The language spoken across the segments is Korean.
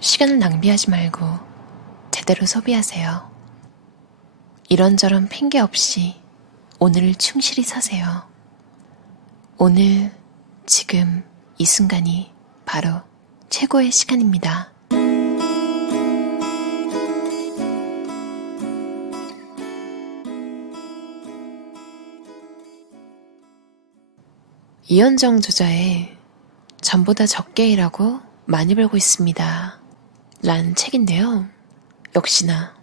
시간을 낭비하지 말고 제대로 소비하세요. 이런저런 핑계 없이 오늘을 충실히 사세요. 오늘, 지금, 이 순간이 바로 최고의 시간입니다. 이현정 저자의 전보다 적게 일하고 많이 벌고 있습니다. 라는 책인데요. 역시나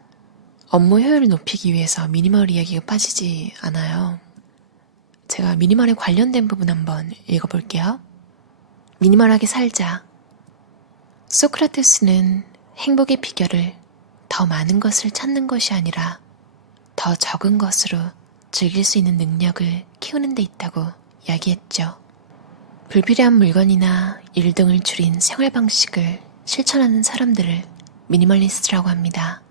업무 효율을 높이기 위해서 미니멀 이야기가 빠지지 않아요. 제가 미니멀에 관련된 부분 한번 읽어볼게요. 미니멀하게 살자. 소크라테스는 행복의 비결을 더 많은 것을 찾는 것이 아니라 더 적은 것으로 즐길 수 있는 능력을 키우는 데 있다고 이야기했죠. 불필요한 물건이나 일 등을 줄인 생활 방식을 실천하는 사람들을 미니멀리스트라고 합니다.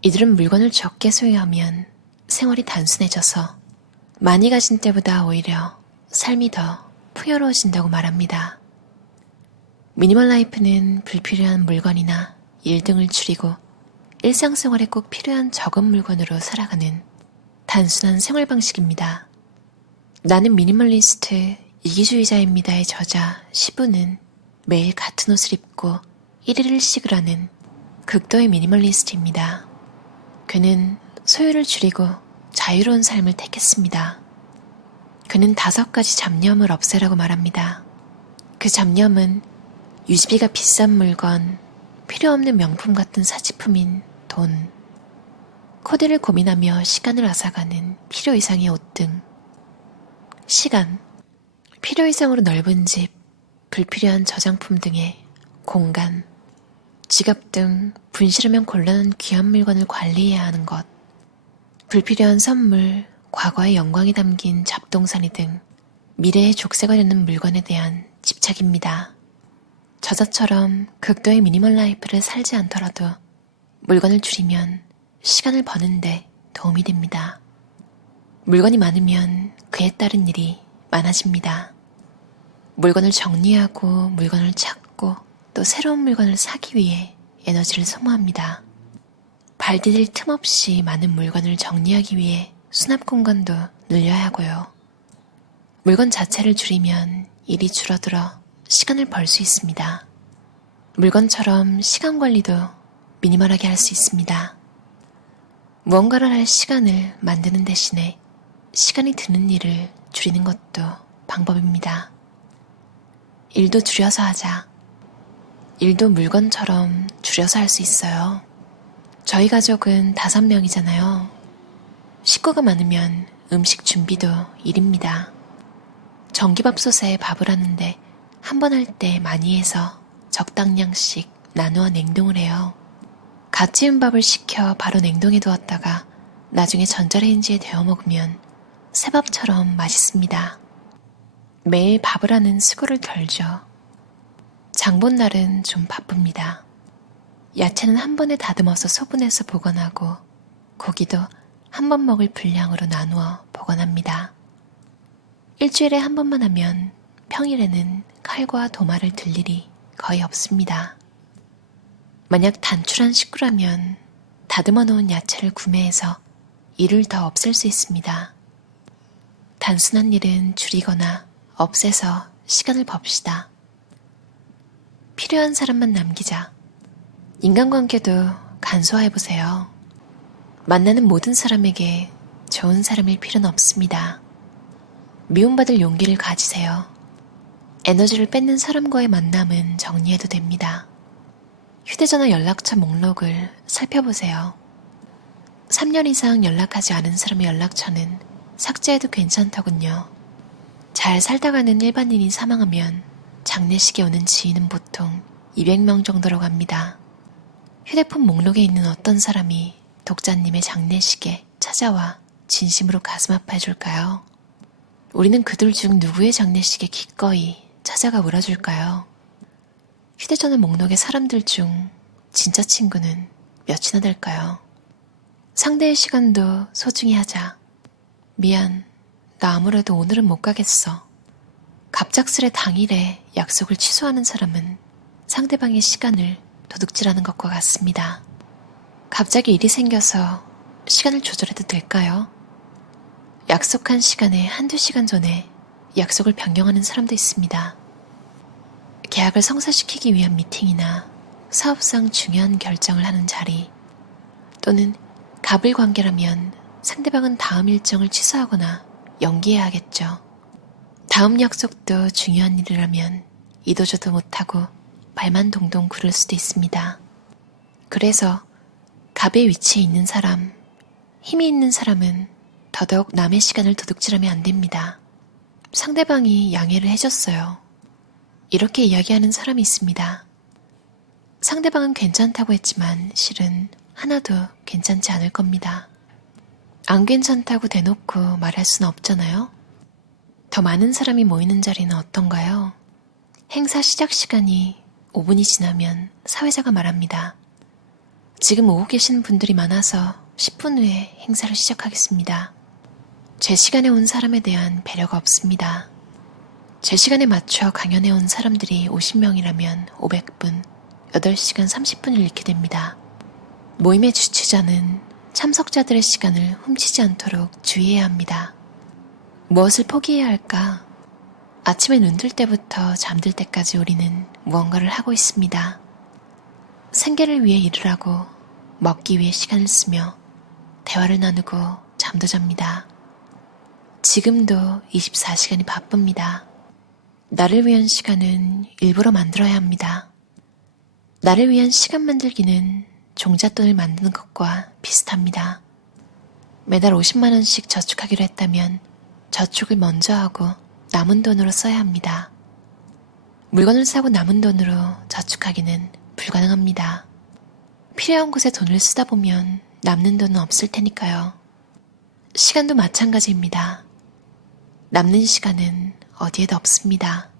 이들은 물건을 적게 소유하면 생활이 단순해져서 많이 가진 때보다 오히려 삶이 더 풍요로워진다고 말합니다. 미니멀 라이프는 불필요한 물건이나 일 등을 줄이고 일상생활에 꼭 필요한 적은 물건으로 살아가는 단순한 생활 방식입니다. 나는 미니멀리스트 이기주의자입니다의 저자 시부는 매일 같은 옷을 입고 1일씩을 하는 극도의 미니멀리스트입니다. 그는 소유를 줄이고 자유로운 삶을 택했습니다. 그는 5가지 잡념을 없애라고 말합니다. 그 잡념은 유지비가 비싼 물건, 필요 없는 명품 같은 사치품인 돈, 코디를 고민하며 시간을 앗아가는 필요 이상의 옷 등, 시간, 필요 이상으로 넓은 집, 불필요한 저장품 등의 공간, 지갑 등 분실하면 곤란한 귀한 물건을 관리해야 하는 것, 불필요한 선물, 과거의 영광이 담긴 잡동사니 등 미래의 족쇄가 되는 물건에 대한 집착입니다. 저자처럼 극도의 미니멀 라이프를 살지 않더라도 물건을 줄이면 시간을 버는데 도움이 됩니다. 물건이 많으면 그에 따른 일이 많아집니다. 물건을 정리하고 물건을 찾고 또 새로운 물건을 사기 위해 에너지를 소모합니다. 발 디딜 틈 없이 많은 물건을 정리하기 위해 수납 공간도 늘려야 하고요. 물건 자체를 줄이면 일이 줄어들어 시간을 벌 수 있습니다. 물건처럼 시간 관리도 미니멀하게 할 수 있습니다. 무언가를 할 시간을 만드는 대신에 시간이 드는 일을 줄이는 것도 방법입니다. 일도 줄여서 하자. 일도 물건처럼 줄여서 할 수 있어요. 저희 가족은 5명이잖아요. 식구가 많으면 음식 준비도 일입니다. 전기밥솥에 밥을 하는데 한 번 할 때 많이 해서 적당량씩 나누어 냉동을 해요. 갓 지은 밥을 식혀 바로 냉동해 두었다가 나중에 전자레인지에 데워 먹으면 새밥처럼 맛있습니다. 매일 밥을 하는 수고를 덜죠. 장본 날은 좀 바쁩니다. 야채는 한 번에 다듬어서 소분해서 보관하고 고기도 한 번 먹을 분량으로 나누어 보관합니다. 일주일에 한 번만 하면 평일에는 칼과 도마를 들 일이 거의 없습니다. 만약 단출한 식구라면 다듬어 놓은 야채를 구매해서 일을 더 없앨 수 있습니다. 단순한 일은 줄이거나 없애서 시간을 법시다. 필요한 사람만 남기자. 인간관계도 간소화해보세요. 만나는 모든 사람에게 좋은 사람일 필요는 없습니다. 미움받을 용기를 가지세요. 에너지를 뺏는 사람과의 만남은 정리해도 됩니다. 휴대전화 연락처 목록을 살펴보세요. 3년 이상 연락하지 않은 사람의 연락처는 삭제해도 괜찮더군요. 잘 살다가는 일반인이 사망하면 장례식에 오는 지인은 보통 200명 정도라고 합니다. 휴대폰 목록에 있는 어떤 사람이 독자님의 장례식에 찾아와 진심으로 가슴 아파해줄까요? 우리는 그들 중 누구의 장례식에 기꺼이 찾아가 울어줄까요? 휴대전화 목록의 사람들 중 진짜 친구는 몇이나 될까요? 상대의 시간도 소중히 하자. 미안, 나 아무래도 오늘은 못 가겠어. 갑작스레 당일에 약속을 취소하는 사람은 상대방의 시간을 도둑질하는 것과 같습니다. 갑자기 일이 생겨서 시간을 조절해도 될까요? 약속한 시간에 한두 시간 전에 약속을 변경하는 사람도 있습니다. 계약을 성사시키기 위한 미팅이나 사업상 중요한 결정을 하는 자리, 또는 갑을 관계라면 상대방은 다음 일정을 취소하거나 연기해야 하겠죠. 다음 약속도 중요한 일이라면 이도저도 못하고 발만 동동 구를 수도 있습니다. 그래서 갑의 위치에 있는 사람, 힘이 있는 사람은 더더욱 남의 시간을 도둑질하면 안 됩니다. 상대방이 양해를 해줬어요. 이렇게 이야기하는 사람이 있습니다. 상대방은 괜찮다고 했지만 실은 하나도 괜찮지 않을 겁니다. 안 괜찮다고 대놓고 말할 수는 없잖아요. 더 많은 사람이 모이는 자리는 어떤가요? 행사 시작 시간이 5분이 지나면 사회자가 말합니다. 지금 오고 계신 분들이 많아서 10분 후에 행사를 시작하겠습니다. 제 시간에 온 사람에 대한 배려가 없습니다. 제 시간에 맞춰 강연해 온 사람들이 50명이라면 500분, 8시간 30분을 잃게 됩니다. 모임의 주최자는 참석자들의 시간을 훔치지 않도록 주의해야 합니다. 무엇을 포기해야 할까? 아침에 눈 뜰 때부터 잠들 때까지 우리는 무언가를 하고 있습니다. 생계를 위해 일을 하고 먹기 위해 시간을 쓰며 대화를 나누고 잠도 잡니다. 지금도 24시간이 바쁩니다. 나를 위한 시간은 일부러 만들어야 합니다. 나를 위한 시간 만들기는 종잣돈을 만드는 것과 비슷합니다. 매달 50만 원씩 저축하기로 했다면 저축을 먼저 하고 남은 돈으로 써야 합니다. 물건을 사고 남은 돈으로 저축하기는 불가능합니다. 필요한 곳에 돈을 쓰다 보면 남는 돈은 없을 테니까요. 시간도 마찬가지입니다. 남는 시간은 어디에도 없습니다.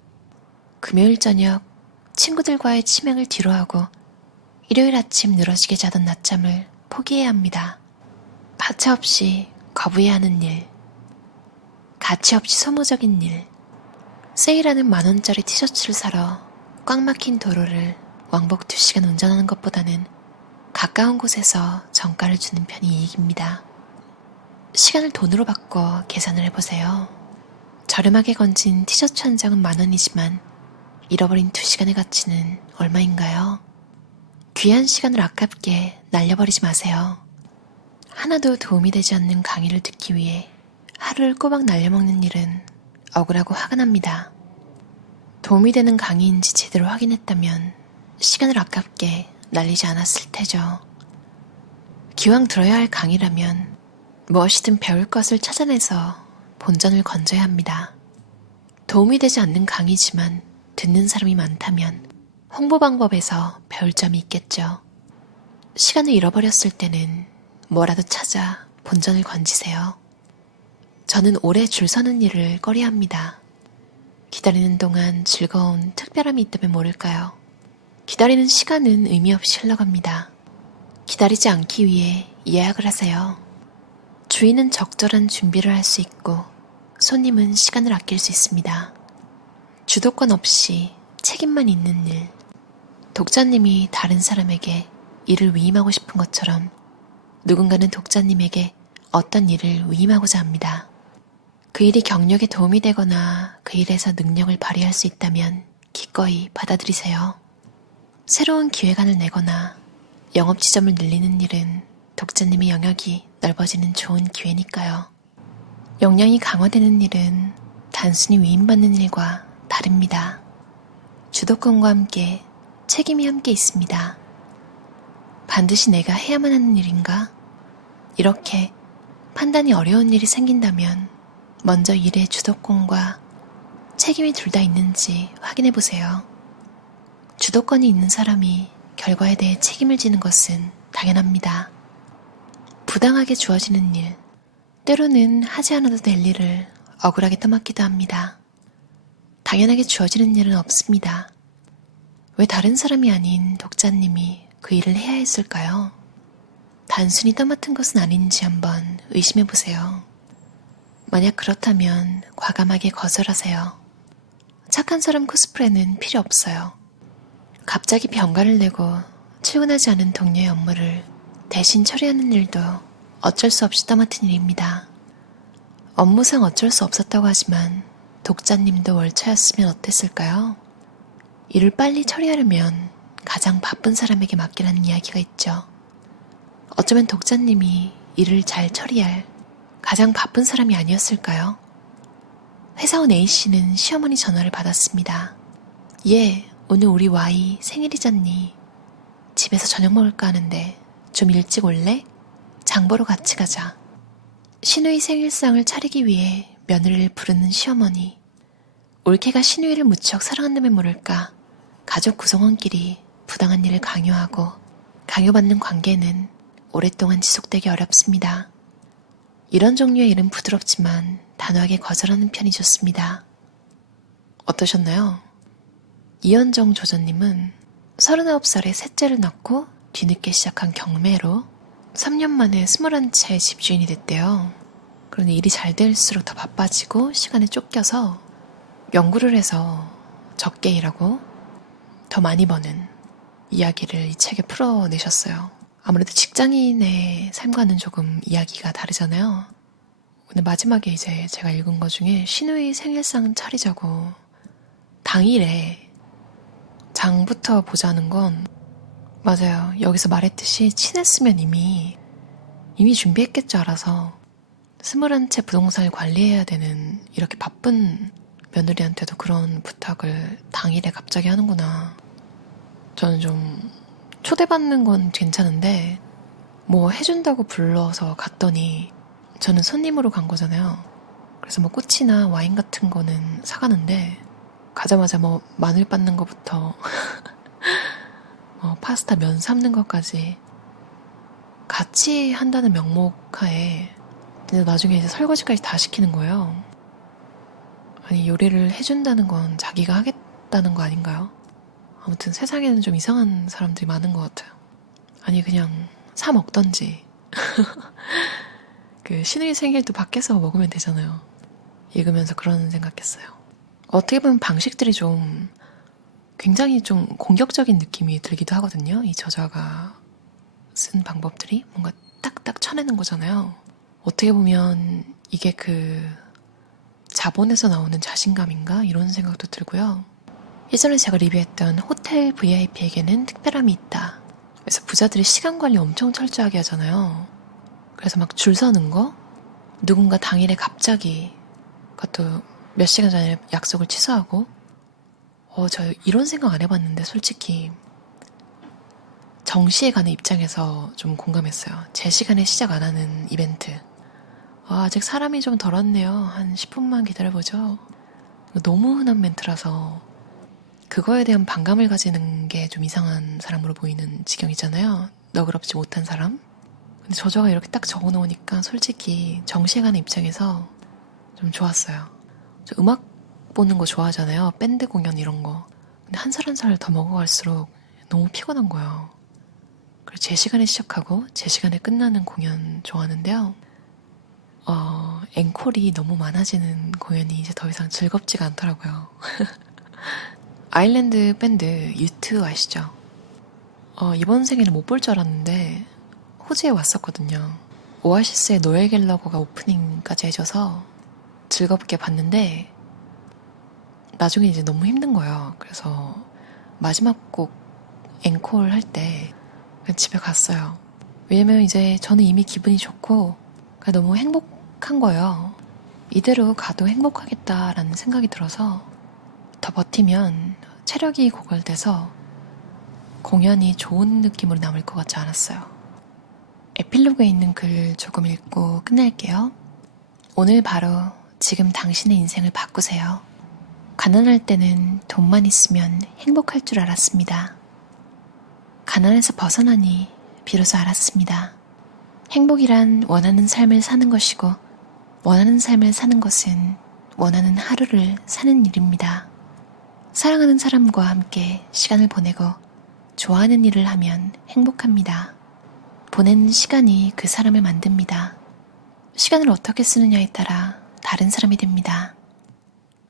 금요일 저녁 친구들과의 치맥을 뒤로하고 일요일 아침 늘어지게 자던 낮잠을 포기해야 합니다. 하차없이 거부해야 하는 일, 가치없이 소모적인 일, 세일하는 만원짜리 티셔츠를 사러 꽉 막힌 도로를 왕복 2시간 운전하는 것보다는 가까운 곳에서 정가를 주는 편이 이익입니다. 시간을 돈으로 바꿔 계산을 해보세요. 저렴하게 건진 티셔츠 한 장은 만원이지만 잃어버린 2시간의 가치는 얼마인가요? 귀한 시간을 아깝게 날려버리지 마세요. 하나도 도움이 되지 않는 강의를 듣기 위해 하루를 꼬박 날려먹는 일은 억울하고 화가 납니다. 도움이 되는 강의인지 제대로 확인했다면 시간을 아깝게 날리지 않았을 테죠. 기왕 들어야 할 강의라면 무엇이든 배울 것을 찾아내서 본전을 건져야 합니다. 도움이 되지 않는 강의지만 듣는 사람이 많다면 홍보 방법에서 배울 점이 있겠죠. 시간을 잃어버렸을 때는 뭐라도 찾아 본전을 건지세요. 저는 오래 줄 서는 일을 꺼려합니다. 기다리는 동안 즐거운 특별함이 있다면 모를까요? 기다리는 시간은 의미 없이 흘러갑니다. 기다리지 않기 위해 예약을 하세요. 주인은 적절한 준비를 할 수 있고 손님은 시간을 아낄 수 있습니다. 주도권 없이 책임만 있는 일. 독자님이 다른 사람에게 일을 위임하고 싶은 것처럼 누군가는 독자님에게 어떤 일을 위임하고자 합니다. 그 일이 경력에 도움이 되거나 그 일에서 능력을 발휘할 수 있다면 기꺼이 받아들이세요. 새로운 기획안을 내거나 영업 지점을 늘리는 일은 독자님의 영역이 넓어지는 좋은 기회니까요. 역량이 강화되는 일은 단순히 위임받는 일과 다릅니다. 주도권과 함께 책임이 함께 있습니다. 반드시 내가 해야만 하는 일인가? 이렇게 판단이 어려운 일이 생긴다면 먼저 일의 주도권과 책임이 둘 다 있는지 확인해 보세요. 주도권이 있는 사람이 결과에 대해 책임을 지는 것은 당연합니다. 부당하게 주어지는 일, 때로는 하지 않아도 될 일을 억울하게 떠맡기도 합니다. 당연하게 주어지는 일은 없습니다. 왜 다른 사람이 아닌 독자님이 그 일을 해야 했을까요? 단순히 떠맡은 것은 아닌지 한번 의심해 보세요. 만약 그렇다면 과감하게 거절하세요. 착한 사람 코스프레는 필요 없어요. 갑자기 병가를 내고 출근하지 않은 동료의 업무를 대신 처리하는 일도 어쩔 수 없이 떠맡은 일입니다. 업무상 어쩔 수 없었다고 하지만 독자님도 월차였으면 어땠을까요? 일을 빨리 처리하려면 가장 바쁜 사람에게 맡기라는 이야기가 있죠. 어쩌면 독자님이 일을 잘 처리할 가장 바쁜 사람이 아니었을까요? 회사원 A씨는 시어머니 전화를 받았습니다. 예, 오늘 우리 Y 생일이잖니. 집에서 저녁 먹을까 하는데 좀 일찍 올래? 장 보러 같이 가자. 신우이 생일상을 차리기 위해 며느리를 부르는 시어머니. 올케가 신우이를 무척 사랑한다면 모를까 가족 구성원끼리 부당한 일을 강요하고 강요받는 관계는 오랫동안 지속되기 어렵습니다. 이런 종류의 일은 부드럽지만 단호하게 거절하는 편이 좋습니다. 어떠셨나요? 이현정 조조님은 39살에 셋째를 낳고 뒤늦게 시작한 경매로 3년 만에 21채의 집주인이 됐대요. 그런데 일이 잘 될수록 더 바빠지고 시간에 쫓겨서 연구를 해서 적게 일하고 더 많이 버는 이야기를 이 책에 풀어내셨어요. 아무래도 직장인의 삶과는 조금 이야기가 다르잖아요. 근데 마지막에 이제 제가 읽은 것 중에 신우이 생일상 차리자고 당일에 장부터 보자는 건 맞아요. 여기서 말했듯이 친했으면 이미 준비했겠죠, 알아서. 21채 부동산을 관리해야 되는 이렇게 바쁜 며느리한테도 그런 부탁을 당일에 갑자기 하는구나. 저는 좀 초대받는 건 괜찮은데 뭐 해준다고 불러서 갔더니 저는 손님으로 간 거잖아요. 그래서 뭐 꽃이나 와인 같은 거는 사가는데 가자마자 뭐 마늘 빻는 거부터 파스타 면 삶는 것까지 같이 한다는 명목하에 근데 나중에 이제 설거지까지 다 시키는 거예요. 아니 요리를 해준다는 건 자기가 하겠다는 거 아닌가요? 아무튼 세상에는 좀 이상한 사람들이 많은 것 같아요. 아니 그냥 사 먹던지 그 신우이 생일도 밖에서 먹으면 되잖아요. 읽으면서 그런 생각했어요. 어떻게 보면 방식들이 좀 굉장히 좀 공격적인 느낌이 들기도 하거든요. 이 저자가 쓴 방법들이 뭔가 딱딱 쳐내는 거잖아요. 어떻게 보면 이게 그 자본에서 나오는 자신감인가 이런 생각도 들고요. 예전에 제가 리뷰했던 호텔 VIP에게는 특별함이 있다. 그래서 부자들이 시간 관리 엄청 철저하게 하잖아요. 그래서 막 줄 서는 거, 누군가 당일에 갑자기 그것도 몇 시간 전에 약속을 취소하고 저 이런 생각 안 해봤는데 솔직히 정시에 가는 입장에서 좀 공감했어요. 제 시간에 시작 안 하는 이벤트. 아직 사람이 좀 덜 왔네요. 한 10분만 기다려보죠. 너무 흔한 멘트라서 그거에 대한 반감을 가지는 게 좀 이상한 사람으로 보이는 지경이잖아요. 너그럽지 못한 사람. 근데 저자가 이렇게 딱 적어놓으니까 솔직히 정시에 가는 입장에서 좀 좋았어요. 저 음악 보는 거 좋아하잖아요. 밴드 공연 이런 거. 근데 한 살 한 살 더 먹어갈수록 너무 피곤한 거예요. 그래서 제 시간에 시작하고 제 시간에 끝나는 공연 좋아하는데요. 앵콜이 너무 많아지는 공연이 이제 더 이상 즐겁지가 않더라고요. 아일랜드 밴드 U2 아시죠? 이번 생에는 못 볼 줄 알았는데 호주에 왔었거든요. 오아시스의 노엘 갤러거가 오프닝까지 해줘서 즐겁게 봤는데 나중에 이제 너무 힘든 거예요. 그래서 마지막 곡 앵콜 할 때 집에 갔어요. 왜냐면 이제 저는 이미 기분이 좋고 너무 행복한 거예요. 이대로 가도 행복하겠다라는 생각이 들어서 더 버티면 체력이 고갈돼서 공연이 좋은 느낌으로 남을 것 같지 않았어요. 에필로그에 있는 글 조금 읽고 끝낼게요. 오늘 바로 지금 당신의 인생을 바꾸세요. 가난할 때는 돈만 있으면 행복할 줄 알았습니다. 가난에서 벗어나니 비로소 알았습니다. 행복이란 원하는 삶을 사는 것이고 원하는 삶을 사는 것은 원하는 하루를 사는 일입니다. 사랑하는 사람과 함께 시간을 보내고 좋아하는 일을 하면 행복합니다. 보내는 시간이 그 사람을 만듭니다. 시간을 어떻게 쓰느냐에 따라 다른 사람이 됩니다.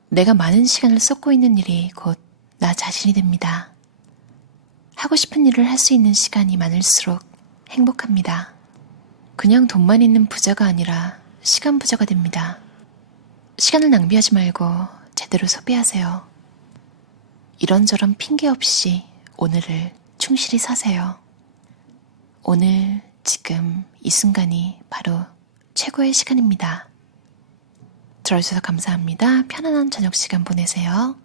내가 많은 시간을 쏟고 있는 일이 곧 나 자신이 됩니다. 하고 싶은 일을 할 수 있는 시간이 많을수록 행복합니다. 그냥 돈만 있는 부자가 아니라 시간 부자가 됩니다. 시간을 낭비하지 말고 제대로 소비하세요. 이런저런 핑계 없이 오늘을 충실히 사세요. 오늘, 지금, 이 순간이 바로 최고의 시간입니다. 들어주셔서 감사합니다. 편안한 저녁 시간 보내세요.